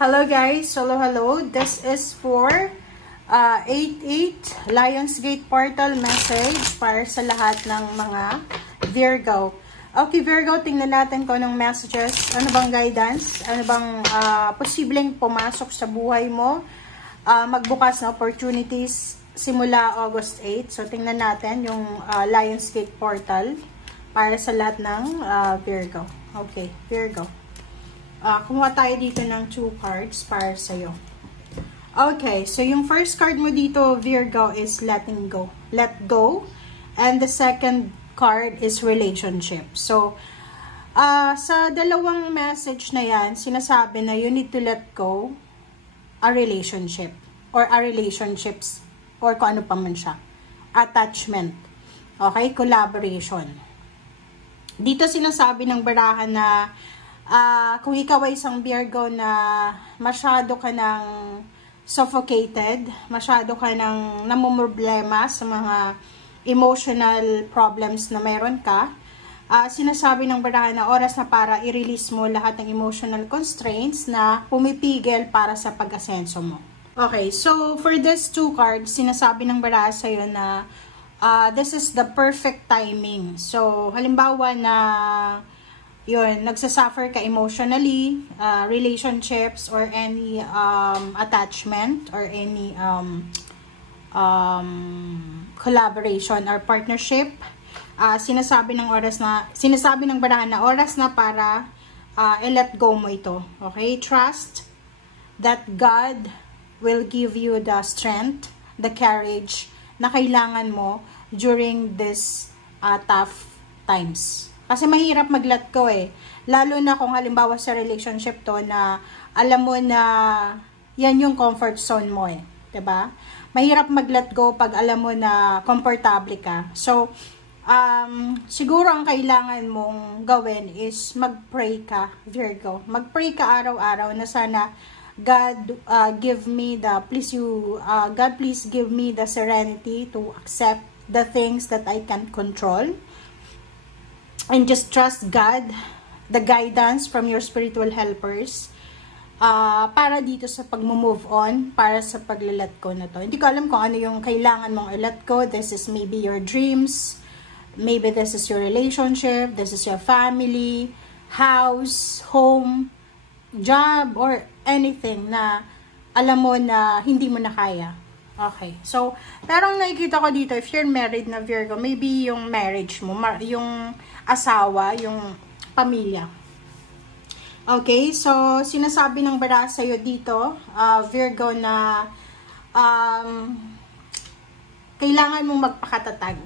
Hello guys, hello. This is for 8/8 Lionsgate portal message para sa lahat ng mga Virgo. Okay Virgo, tingnan natin kung anong messages, ano bang guidance, ano bang posibleng pumasok sa buhay mo, magbukas na opportunities simula August 8. So tingnan natin yung Lionsgate portal para sa lahat ng Virgo. Okay, Virgo. Kumuha tayo dito ng 2 cards para sa'yo. Okay, so yung first card mo dito, Virgo, is letting go. Let go. And the second card is relationship. So, sa dalawang message na yan, sinasabi na you need to let go a relationship. Or a relationships. Or kung ano pa man siya. Attachment. Okay, collaboration. Dito sinasabi ng barahan na kung ikaw ay isang Virgo na masyado ka ng suffocated, masyado ka ng namumroblema sa mga emotional problems na meron ka, sinasabi ng barahan na oras na para i-release mo lahat ng emotional constraints na pumipigil para sa pag-asenso mo. Okay, so for these 2 cards, sinasabi ng barahan sa'yo na this is the perfect timing. So, halimbawa na yun, nagsasuffer ka emotionally, relationships or any attachment or any collaboration or partnership, sinasabi ng barahan na oras na para i-let go mo ito. Okay? Trust that God will give you the strength, the courage na kailangan mo during this tough times. Kasi mahirap mag-let go eh. Lalo na kung halimbawa sa relationship to na alam mo na yan yung comfort zone mo eh. 'Di ba? Mahirap mag-let go pag alam mo na komportable ka. So, siguro ang kailangan mong gawin is mag-pray ka, Virgo. Mag-pray ka araw-araw na sana God give me the God please give me the serenity to accept the things that I can't control. And just trust God, the guidance from your spiritual helpers, para dito sa pag-move on, para sa pag-let go na to. Hindi ko alam kung ano yung kailangan mong i-let go. This is maybe your dreams, maybe this is your relationship, this is your family, house, home, job, or anything na alam mo na hindi mo na kaya. Okay. So, pero nakikita ko dito, if you're married na Virgo, maybe yung marriage mo, yung asawa, yung pamilya. Okay. So, sinasabi ng baraha sa'yo dito, Virgo, na kailangan mong magpakatatag.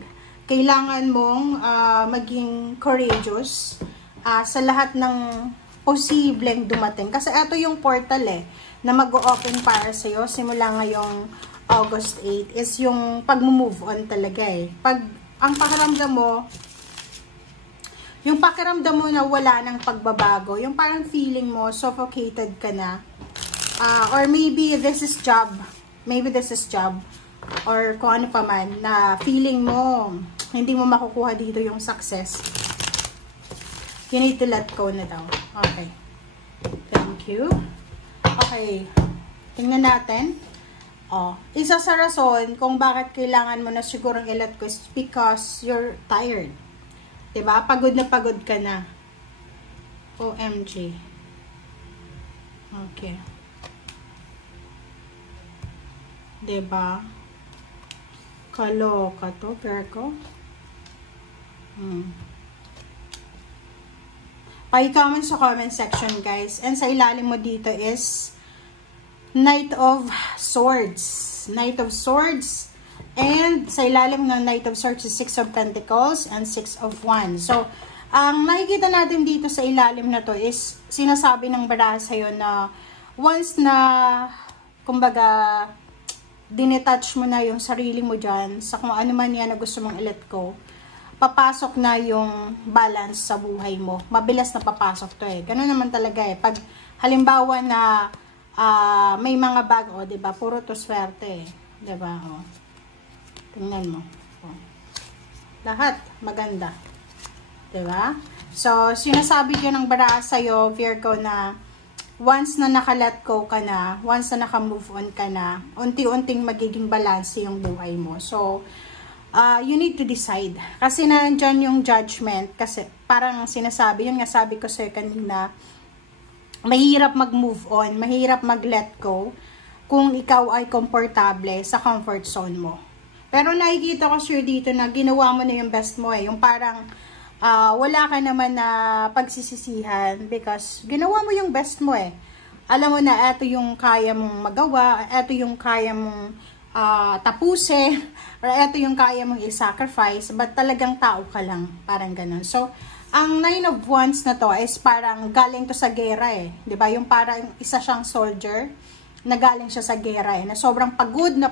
Kailangan mong maging courageous sa lahat ng posibleng dumating. Kasi ito yung portal eh, na mag-o-open para sa'yo simula ngayong August 8 is yung pag-move on talaga eh. Pag ang pakiramdam mo, yung pakiramdam mo na wala ng pagbabago, yung parang feeling mo, suffocated ka na, or maybe this is job, or kung ano pa man, na feeling mo, hindi mo makukuha dito yung success, you need to let go na daw. Okay. Thank you. Okay. Tingnan natin. Isa sa rason kung bakit kailangan mo na sigurong i-let go is because you're tired. Diba? Pagod na pagod ka na. OMG. Okay. Diba? Kaloka to, Virgo. Pa-comment sa comment section, guys. And sa ilalim mo dito is Knight of Swords. Knight of Swords. And sa ilalim ng Knight of Swords is 6 of Pentacles and 6 of Wands. So, ang nakikita natin dito sa ilalim na to is sinasabi ng baraha sa'yo na once na, kumbaga, dinetouch mo na yung sarili mo dyan sa kung ano man yan na gusto mong i-let go, papasok na yung balance sa buhay mo. Mabilis na papasok to eh. Ganun naman talaga eh. Pag halimbawa na may mga bag, diba? Puro to swerte eh. Diba? Tingnan mo. Lahat maganda. Diba? So, sinasabi ko ng baraha sa'yo, Virgo, na once na naka-let go ka na, once na naka-move on ka na, unti-unting magiging balance yung buhay mo. So, you need to decide. Kasi nandyan yung judgment. Kasi parang sinasabi, yun nga sabi ko sa'yo kanina, mahirap mag-move on, mahirap mag-let go kung ikaw ay komportable sa comfort zone mo. Pero nakikita ko sure dito na ginawa mo na yung best mo eh. Yung parang wala ka naman na pagsisisihan because ginawa mo yung best mo eh. Alam mo na eto yung kaya mong magawa, eto yung kaya mong tapusin, or eto yung kaya mong i-sacrifice, but talagang tao ka lang. Parang ganun. So, ang 9 of Wands na to is parang galing to sa gera eh. 'Di ba? Yung parang isa siyang soldier na galing siya sa gera eh, na sobrang pagod na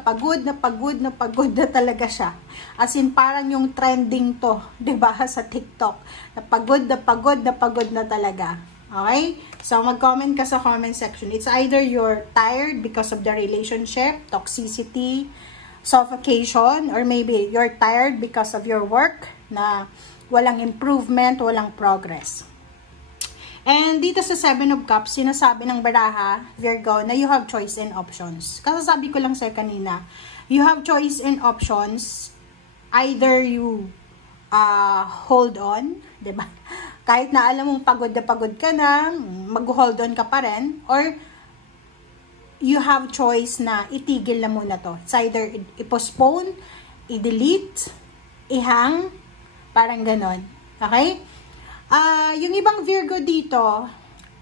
talaga siya. As in, parang yung trending to, 'di ba, sa TikTok. Na pagod na talaga. Okay? So, mag-comment ka sa comment section. It's either you're tired because of the relationship, toxicity, suffocation, or maybe you're tired because of your work na walang improvement, walang progress. And dito sa 7 of Cups, sinasabi ng baraha, Virgo, na you have choice and options. Kasasabi ko lang sa'yo kanina, you have choice and options. Either you hold on, diba? Kahit na alam mong pagod ka na, mag-hold on ka pa rin, or you have choice na itigil na muna to. It's either i-postpone, i-delete, i-hang, parang ganon. Okay? Yung ibang Virgo dito,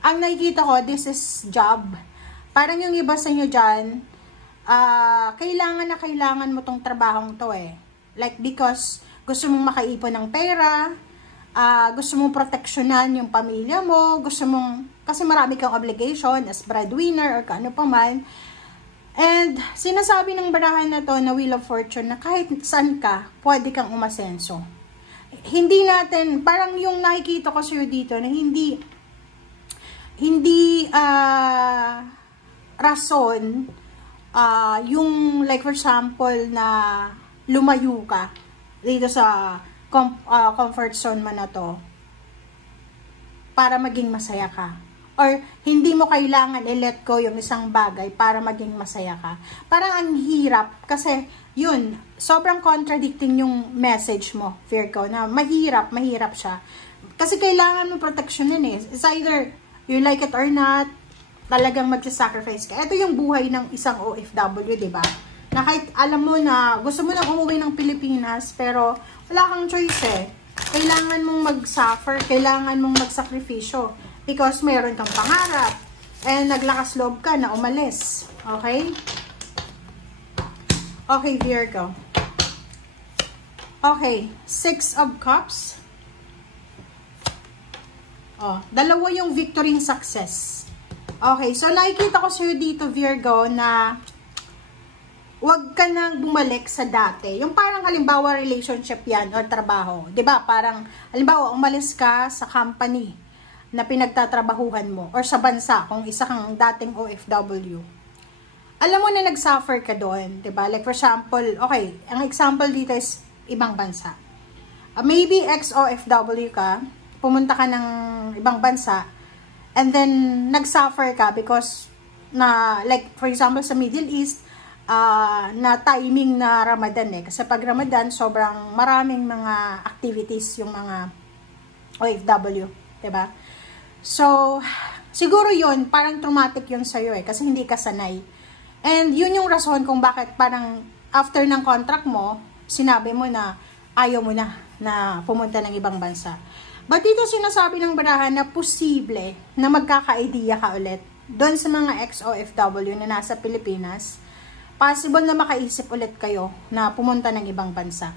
ang nakikita ko, this is job. Parang yung iba sa inyo dyan, kailangan mo tong trabahong to eh. Like because gusto mong makaipon ng pera, gusto mong proteksyonan yung pamilya mo, kasi marami kang obligation as breadwinner or ano pa man. And sinasabi ng barahan na to na Wheel of Fortune na kahit saan ka, pwede kang umasenso. Hindi natin, parang yung nakikita ko sa'yo dito na hindi rason, yung like for example na lumayo ka dito sa comfort zone mo na to para maging masaya ka. Or hindi mo kailangan i-let go yung isang bagay para maging masaya ka. Parang ang hirap kasi yun, sobrang contradicting yung message mo, Virgo, na mahirap siya. Kasi kailangan mo proteksyonin eh. It's either you like it or not, talagang mag-sacrifice ka. Ito yung buhay ng isang OFW, diba? Na kahit alam mo na gusto mo na umuwi ng Pilipinas, pero wala kang choice eh. Kailangan mong mag-suffer, kailangan mong magsakripisyo. Because mayroon kang pangarap. And naglakas loob ka na umalis. Okay? Okay, Virgo. Okay, 6 of Cups. Oh, dalawa yung victory and success. Okay, so nakikita ko sa'yo dito, Virgo, na huwag ka nang bumalik sa dati. Yung parang halimbawa relationship yan or trabaho. 'Di ba? Parang halimbawa umalis ka sa company na pinagtatrabahuhan mo or sa bansa kung isa kang dating OFW. Alam mo na nag-suffer ka doon, 'di ba? Like for example, okay, ang example dito is ibang bansa. Maybe ex-OFW ka, pumunta ka ng ibang bansa and then nag-suffer ka because na like for example sa Middle East na timing na Ramadan eh. Kasi pag Ramadan, sobrang maraming mga activities yung mga OFW, 'di ba? So, siguro yun, parang traumatic yun sa'yo eh, kasi hindi ka sanay. And yun yung rason kung bakit parang after ng contract mo, sinabi mo na ayaw mo na pumunta ng ibang bansa. But dito sinasabi ng barahan na posible na magkaka-idea ka ulit doon sa mga ex-OFW na nasa Pilipinas. Possible na makaisip ulit kayo na pumunta ng ibang bansa.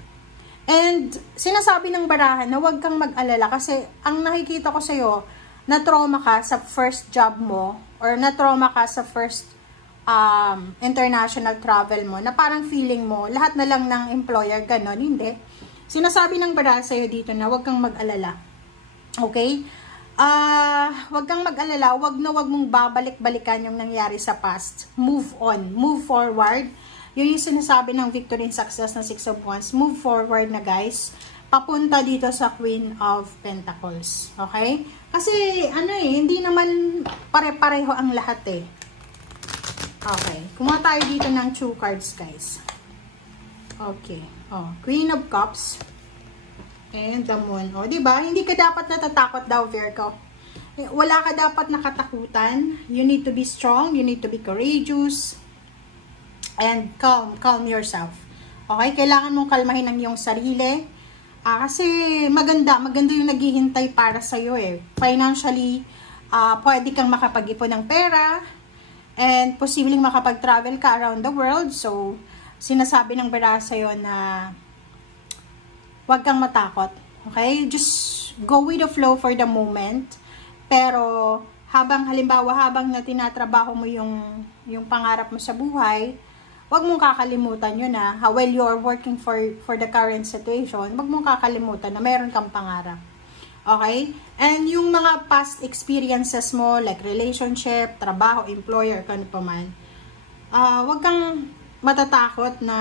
And sinasabi ng barahan na huwag kang mag-alala kasi ang nakikita ko sa'yo, na-trauma ka sa first job mo or na-trauma ka sa first international travel mo na parang feeling mo, lahat na lang ng employer ganon, hindi. Sinasabi ng barahan sa'yo dito na huwag kang mag-alala. Okay? Huwag kang mag-alala, huwag mong babalik-balikan yung nangyari sa past. Move on, move forward. Yun yung sinasabi ng victory and success ng 6 of Wands. Move forward na guys. papunta dito sa Queen of Pentacles. Okay? Kasi, hindi naman pare-pareho ang lahat eh. Okay. Kumuha tayo dito ng 2 cards, guys. Okay. Queen of Cups. And the Moon. Diba? Hindi ka dapat natatakot daw, Virgo. Wala ka dapat nakatakutan. You need to be strong. You need to be courageous. And calm. Calm yourself. Okay? Kailangan mong kalmahin ang iyong sarili. Kasi maganda yung naghihintay para sa'yo eh. Financially, pwede kang makapag-ipon ng pera, and posibleng makapag-travel ka around the world. So, sinasabi ng Bera sa'yo na huwag kang matakot. Okay? Just go with the flow for the moment. Pero, halimbawa, habang na tinatrabaho mo yung pangarap mo sa buhay, wag mong kakalimutan yun while you are working for the current situation, wag mong kakalimutan na meron kang pangarap. Okay? And yung mga past experiences mo, like relationship, trabaho, employer, kano pa man, wag kang matatakot na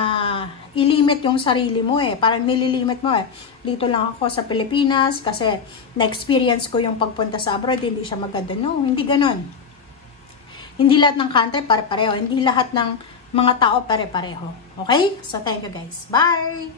ilimit yung sarili mo eh. Parang nililimit mo eh. Dito lang ako sa Pilipinas kasi na-experience ko yung pagpunta sa abroad, hindi siya maganda. No, hindi ganon. Hindi lahat ng country pare-pareho. Hindi lahat ng mga tao pare-pareho. Okay? So, thank you guys. Bye!